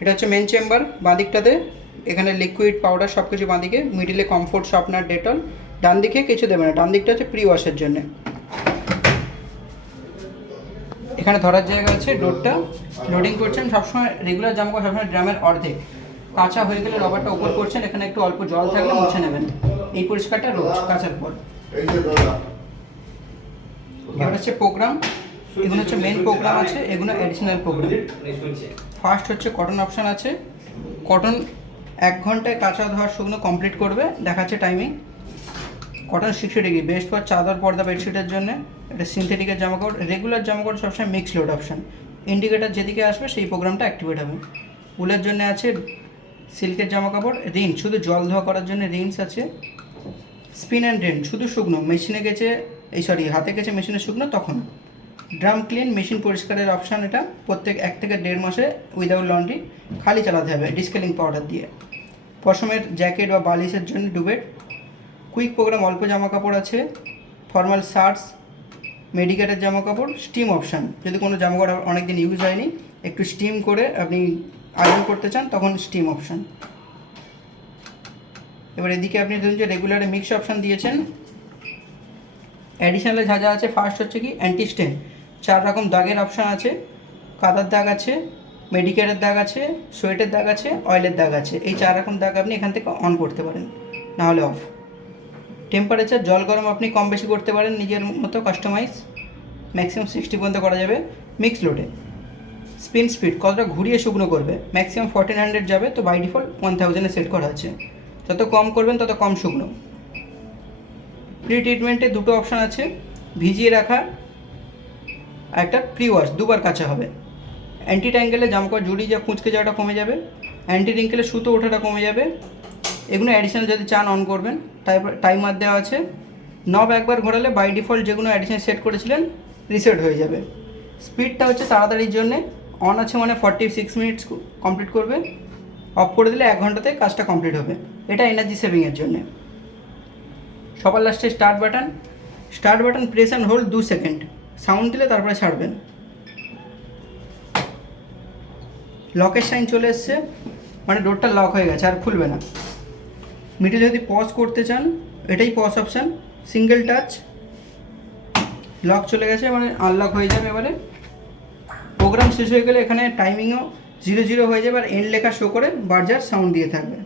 এটা হচ্ছে main chamber. বাঁদিকটাতে এখানে লিকুইড পাউডার সব কিছু বাঁদিকে, মিডিলে কমফোর্ট শর্পনার ডেটল, ডান দিকে কিছু দেবে না, ডান দিকটা হচ্ছে প্রি ওয়াশের জন্য। এখানে ধরার জায়গা আছে, ডোরটা লোডিং করছেন সবসময় রেগুলার জামাকাপড় সবসময় ড্রামের অর্ধেক, কাঁচা হয়ে গেলে রবারটা ওপর করছেন, এখানে একটু অল্প জল থাকলে মুছে নেবেন। এই পরিষ্কারটা রোজ কাচার পর। এবার হচ্ছে প্রোগ্রাম, এগুলো হচ্ছে মেন প্রোগ্রাম আছে, এগুলো অ্যাডিশনাল প্রোগ্রাম। ফার্স্ট হচ্ছে কটন অপশান আছে, কটন 1 ঘন্টায় কাঁচা ধোয়া শুকনো কমপ্লিট করবে, দেখাচ্ছে timing. Cotton 60 degree, best for চাদর পর্দা বেডশিটের জন্য। এটা সিনথেটিকের জামাকাপড়, রেগুলার জামাকাপড় সবসময় মিক্স লোড অপশান, ইন্ডিকেটার যেদিকে আসবে সেই প্রোগ্রামটা অ্যাক্টিভেট হবে। উলের জন্য আছে সিল্কের জামাকাপড়, রিন শুধু জল ধোয়া করার জন্য রিনস আছে। স্পিন অ্যান্ড রেন শুধু শুকনো, মেশিনে গেছে হাতে গেছে মেশিনে শুকনো তখন। ড্রাম ক্লিন মেশিন পরিষ্কারের অপশান, এটা প্রত্যেক 1 থেকে 1.5 মাসে উইদাউট লন্ড্রি খালি চালাতে হবে ডিসকেলিং পাউডার দিয়ে। পশমের জ্যাকেট বা বালিশের জন্য ডুবেট। কুইক প্রোগ্রাম অল্প জামা কাপড় আছে, ফর্মাল শার্টস, মেডিকেটের জামা কাপড়, স্টিম অপশান যদি কোনো জামা কাপড় অনেক দিন ইউজ হয়নি একটু স্টিম করে আপনি আয়রন করতে চান তখন স্টিম অপশান। এবার এদিকে আপনি ধরুন যে রেগুলারে মিক্স অপশান দিয়েছেন, অ্যাডিশনালে যা যা আছে ফার্স্ট হচ্ছে কি অ্যান্টি স্টেন, 4 রকম দাগের অপশান আছে, কাদার দাগ আছে, মেডিকেটের দাগ আছে, সোয়েটের দাগ আছে, অয়েলের দাগ আছে। এই 4 রকম দাগ আপনি এখান থেকে অন করতে পারেন, না হলে অফ। টেম্পারেচার জল গরম আপনি কম বেশি করতে পারেন নিজের মতো কাস্টমাইজ, ম্যাক্সিমাম 60 পর্যন্ত করা যাবে মিক্স লোডে। স্পিন স্পিড কতটা ঘুরিয়ে শুকনো করবে, ম্যাক্সিমাম 1400 যাবে, তো বাই ডিফল্ট 1000-এ সেট করা আছে, যত কম করবেন তত কম শুকনো। প্রি ট্রিটমেন্টে 2টো অপশান আছে, ভিজিয়ে রাখা আর একটা প্রি ওয়াশ, 2বার কাচা হবে। অ্যান্টি ট্যাঙ্গেলে জামকাপড় জড়িয়ে যা কুঁচকে যাওয়াটা কমে যাবে, অ্যান্টি রিঙ্কেলে সুতো ওঠাটা কমে যাবে। এগুলো অ্যাডিশনাল যদি চান অন করবেন, টাইমার দেওয়া আছে। নব একবার ঘোরালে বাই ডিফল্ট যেগুলো অ্যাডিশনাল সেট করেছিলেন রিসেট হয়ে যাবে। স্পিডটা হচ্ছে তাড়াতাড়ির জন্যে, অন আছে মানে 46 মিনিটস কমপ্লিট করবে, অফ করে দিলে 1 ঘন্টাতে কাজটা কমপ্লিট হবে। এটা এনার্জি সেভিংয়ের জন্যে। সবার লাস্টে start button press and hold 2 second, sound দিলে তারপরে ছাড়বেন। লকের সাইন চলে এসছে, মানে ডোরটা লক হয়ে গেছে আর খুলবে না। মিডিল যদি পজ করতে চান এটাই pause option, single touch lock চলে গেছে, মানে আনলক হয়ে যাবে। এবারে প্রোগ্রাম শেষ হয়ে গেলে এখানে টাইমিংও 00 হয়ে যাবে আর এন্ড লেখা শো করে বাজার সাউন্ড দিয়ে থাকবে।